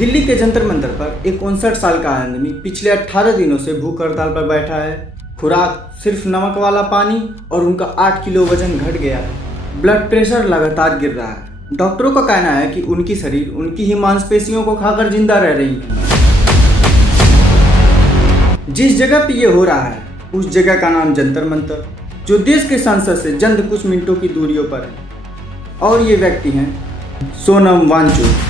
दिल्ली के जंतर मंतर पर एक 59 साल का आदमी पिछले 18 दिनों से भूख हड़ताल पर बैठा है। खुराक सिर्फ नमक वाला पानी और उनका 8 किलो वजन घट गया है। ब्लड प्रेशर लगातार गिर रहा है। डॉक्टरों का कहना है कि उनकी शरीर उनकी ही मांसपेशियों को खाकर जिंदा रह रही है। जिस जगह पे ये हो रहा है उस जगह का नाम जंतर मंतर, जो देश के संसद से चंद कुछ मिनटों की दूरियों पर है। और ये व्यक्ति हैं सोनम वांगचुक।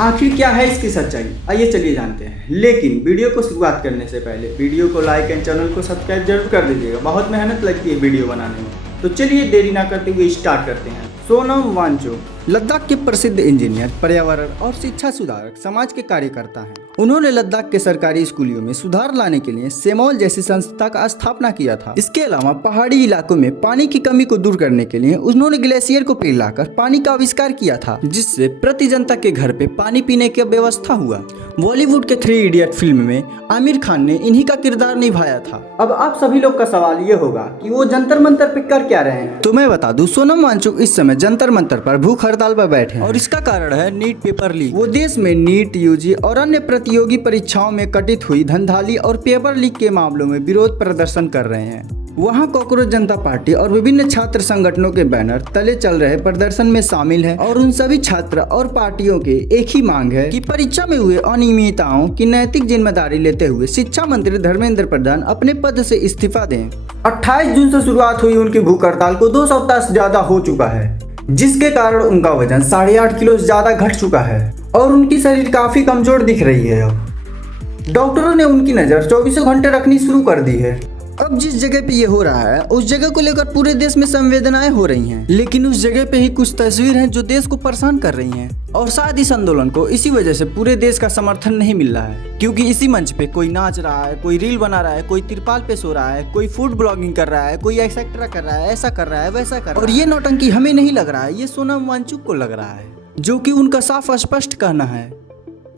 आखिर क्या है इसकी सच्चाई, आइए चलिए जानते हैं। लेकिन वीडियो को शुरुआत करने से पहले वीडियो को लाइक एंड चैनल को सब्सक्राइब जरूर कर दीजिएगा। बहुत मेहनत लगती है वीडियो बनाने में। तो चलिए देरी ना करते हुए स्टार्ट करते हैं। सोनम वांगचुक लद्दाख के प्रसिद्ध इंजीनियर, पर्यावरण और शिक्षा सुधारक, समाज के कार्यकर्ता हैं। उन्होंने लद्दाख के सरकारी स्कूलों में सुधार लाने के लिए सेमोल जैसी संस्था का स्थापना किया था। इसके अलावा पहाड़ी इलाकों में पानी की कमी को दूर करने के लिए उन्होंने ग्लेशियर को पिघलाकर पानी का आविष्कार किया था, जिससे प्रति जनता के घर पे पानी पीने की व्यवस्था हुआ। बॉलीवुड के 3 इडियट फिल्म में आमिर खान ने इन्हीं का किरदार निभाया था। अब आप सभी लोग का सवाल ये होगा कि वो जंतर मंतर पे कर क्या रहे हैं। तो मैं बता दूं, सोनम वांगचुक इस समय जंतर मंतर पर भूख हड़ताल पर बैठे हैं और इसका कारण है नीट पेपर लीक। वो देश में नीट, यूजी और अन्य प्रतियोगी परीक्षाओं में कथित हुई धंधाली और पेपर लीक के मामलों में विरोध प्रदर्शन कर रहे हैं। वहाँ कॉकरोच जनता पार्टी और विभिन्न छात्र संगठनों के बैनर तले चल रहे प्रदर्शन में शामिल है। और उन सभी छात्र और पार्टियों के एक ही मांग है कि परीक्षा में हुए अनियमितताओं की नैतिक जिम्मेदारी लेते हुए शिक्षा मंत्री धर्मेंद्र प्रधान अपने पद से इस्तीफा दें। 28 जून से शुरुआत हुई उनकी भूख हड़ताल को 2 सप्ताह से ज्यादा हो चुका है, जिसके कारण उनका वजन 8.5 किलो से ज्यादा घट चुका है और उनकी शरीर काफी कमजोर दिख रही है। अब डॉक्टरों ने उनकी नजर 24 घंटे रखनी शुरू कर दी है। अब जिस जगह पे ये हो रहा है उस जगह को लेकर पूरे देश में संवेदनाएं हो रही हैं, लेकिन उस जगह पे ही कुछ तस्वीर हैं जो देश को परेशान कर रही हैं। और शायद इस आंदोलन को इसी वजह से पूरे देश का समर्थन नहीं मिल रहा है, क्योंकि इसी मंच पे कोई नाच रहा है, कोई रील बना रहा है, कोई तिरपाल पे सो रहा है, कोई फूड ब्लॉगिंग कर रहा है, कोई एक्सेट्रा कर रहा है, ऐसा कर रहा है, वैसा कर रहा है। और ये नौटंकी हमें नहीं लग रहा है, ये सोनम वांगचुक को लग रहा है, जो कि उनका साफ स्पष्ट कहना है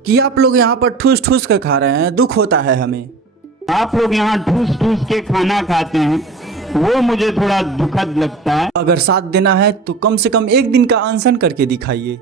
कि आप लोग यहाँ पर ठूस ठूस कर खा रहे हैं, दुख होता है हमें। आप लोग यहाँ ठूस ठूस के खाना खाते हैं, वो मुझे थोड़ा दुखद लगता है। अगर साथ देना है तो कम से कम एक दिन का अनशन करके दिखाइए।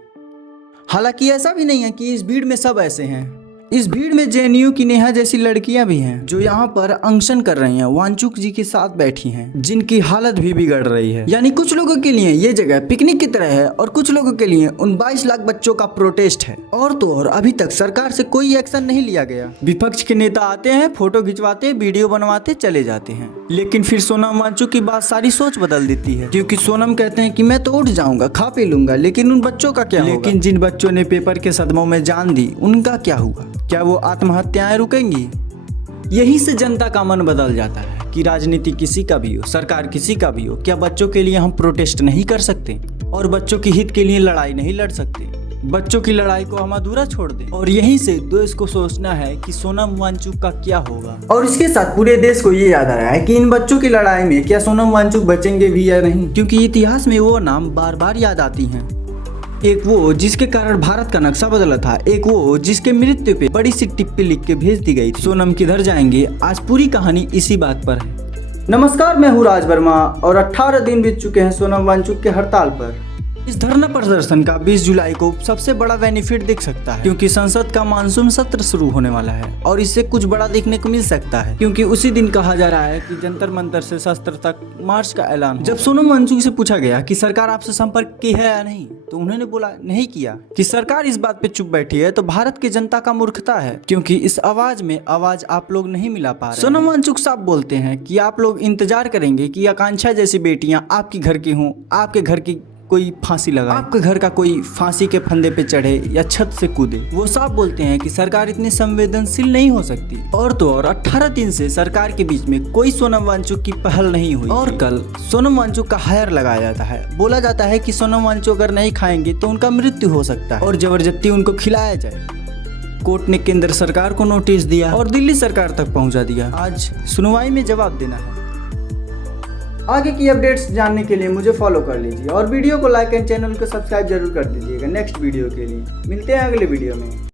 हालांकि ऐसा भी नहीं है कि इस भीड़ में सब ऐसे हैं। इस भीड़ में जेएनयू की नेहा जैसी लड़कियां भी हैं, जो यहाँ पर अनशन कर रही हैं, वांगचुक जी के साथ बैठी हैं, जिनकी हालत भी बिगड़ रही है। यानी कुछ लोगों के लिए ये जगह पिकनिक की तरह है और कुछ लोगों के लिए उन 22 लाख बच्चों का प्रोटेस्ट है। और तो और अभी तक सरकार से कोई एक्शन नहीं लिया गया। विपक्ष के नेता आते हैं, फोटो खिंचवाते, वीडियो बनवाते चले जाते हैं, लेकिन फिर सोनम वांगचुक की बात सारी सोच बदल देती है, क्योंकि सोनम कहते हैं कि मैं तो उठ जाऊंगा, खा पी लूंगा, लेकिन उन बच्चों का क्या होगा? लेकिन जिन बच्चों ने पेपर के सदमों में जान दी, उनका क्या हुआ? क्या वो आत्महत्याएं रुकेंगी? यही से जनता का मन बदल जाता है कि राजनीति किसी का भी हो, सरकार किसी का भी हो, क्या बच्चों के लिए हम प्रोटेस्ट नहीं कर सकते और बच्चों के हित के लिए लड़ाई नहीं लड़ सकते? बच्चों की लड़ाई को हम अधूरा छोड़ दें? और यहीं से देश को सोचना है कि सोनम वांगचुक का क्या होगा। और इसके साथ पूरे देश को ये याद आ रहा है कि इन बच्चों की लड़ाई में क्या सोनम वांगचुक बचेंगे भी या नहीं, क्योंकि इतिहास में वो नाम बार बार याद आती हैं। एक वो जिसके कारण भारत का नक्शा बदला था, एक वो जिसके मृत्यु पे बड़ी सी टिप्पणी लिख के भेज दी गई थी। सोनम किधर जाएंगे, आज पूरी कहानी इसी बात पर है। नमस्कार, मैं हूँ राज वर्मा और 18 दिन बीत चुके हैं सोनम वांगचुक के हड़ताल पर। इस धरना प्रदर्शन का 20 जुलाई को सबसे बड़ा बेनिफिट दिख सकता है, क्योंकि संसद का मानसून सत्र शुरू होने वाला है और इससे कुछ बड़ा देखने को मिल सकता है, क्योंकि उसी दिन कहा जा रहा है कि जंतर मंतर से शस्त्र तक मार्च का ऐलान। जब सोनम वांगचुक से पूछा गया कि सरकार आपसे संपर्क की है या नहीं, तो उन्होंने बोला नहीं किया। कि सरकार इस बात पे चुप बैठी है तो भारत की जनता का मूर्खता है, क्योंकि इस आवाज में आवाज आप लोग नहीं मिला पा रहे। सोनम वांगचुक साफ बोलते हैं कि आप लोग इंतजार करेंगे कि आकांक्षा जैसी बेटियां आपकी घर की हों, आपके घर की कोई फांसी लगाए, आपके घर का कोई फांसी के फंदे पे चढ़े या छत से कूदे। वो साफ बोलते हैं कि सरकार इतनी संवेदनशील नहीं हो सकती। और तो और 18 दिन से सरकार के बीच में कोई सोनम वांगचुक की पहल नहीं हुई। और कल सोनम वांगचुक का हायर लगाया जाता है। बोला जाता है कि सोनम वांगचुक अगर नहीं खाएंगे तो उनका मृत्यु हो सकता है और जबरदस्ती उनको खिलाया जाए। कोर्ट ने केंद्र सरकार को नोटिस दिया और दिल्ली सरकार तक पहुंचा दिया। आज सुनवाई में जवाब देना है। आगे की अपडेट्स जानने के लिए मुझे फॉलो कर लीजिए और वीडियो को लाइक एंड चैनल को सब्सक्राइब जरूर कर दीजिएगा। नेक्स्ट वीडियो के लिए मिलते हैं अगले वीडियो में।